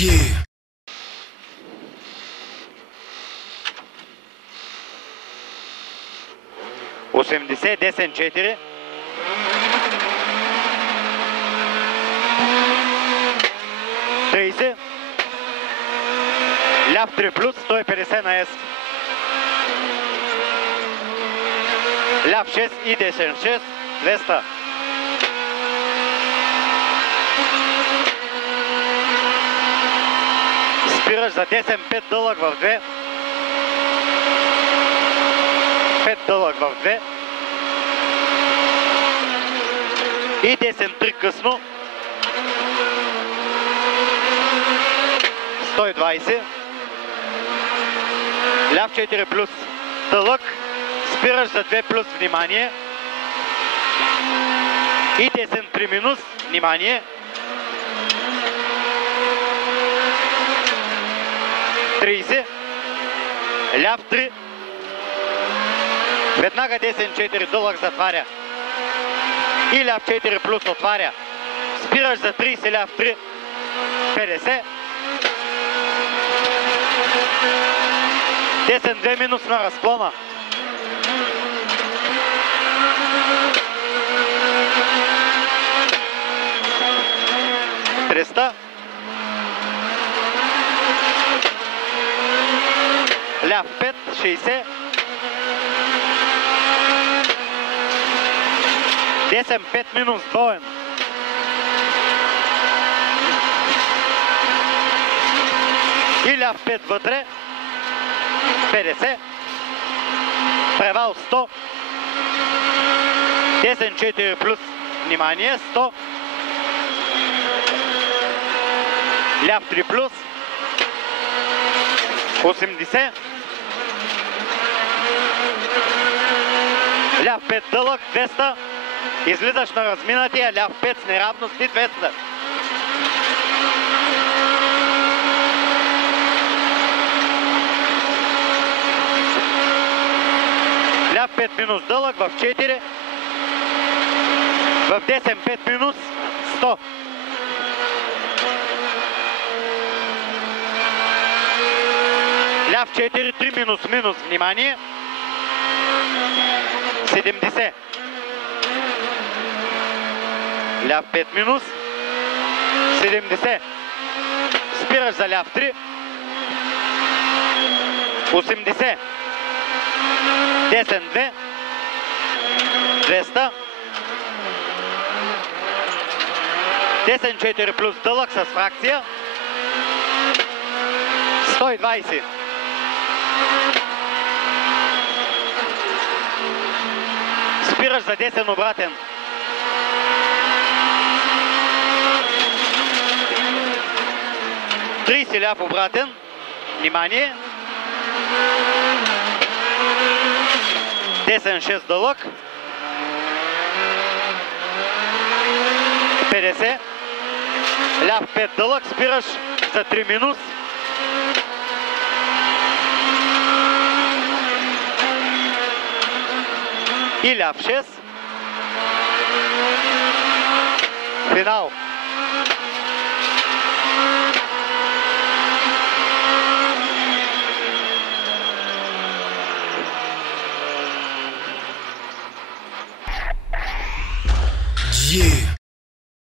Yeah. Осемдесет, десен 4. Тридесет. Ляв 3 плюс, 150 на С. Ляв 6 и десен 6, 200. Спираш за десен 5 дълъг в 2. 5 дълъг в 2. И десен 3 късно. 120. Ляв 4 плюс дълъг. Спираш за 2 плюс, внимание. И десен 3 минус, внимание. 30. Ляв 3. Веднага десен 4 дълъг затваря. И ляв 4 плюс отваря. Спираш за 30, ляв 3. 50. Десен 2 минус на разклона. Треста. Ляв 5, 60. Десен 5 минус двоен. И ляв 5 вътре. 50. Превал 100. Десен 4 плюс, внимание, 100. Ляв 3 плюс. 80. Ляв 5 дълъг, 200. Излизаш на разминатия, ляв 5 с неравности, 200. Ляв 5 минус дълъг в 4. В десен 5 минус 100. Ляв 4, 3 минус минус, внимание. 70. Ляв 5 минус. 70. Спираш за ляв 3. 80. Десен 2. 200. Десен 4 плюс дълъг с фракция. 120. Спираш за десен обратен. 30 ляв обратен. Внимание. Десен 6 дълъг. 50. Ляв 5 дълъг. Спираш за 3 минус. И ляв 6. Финал. Yeah.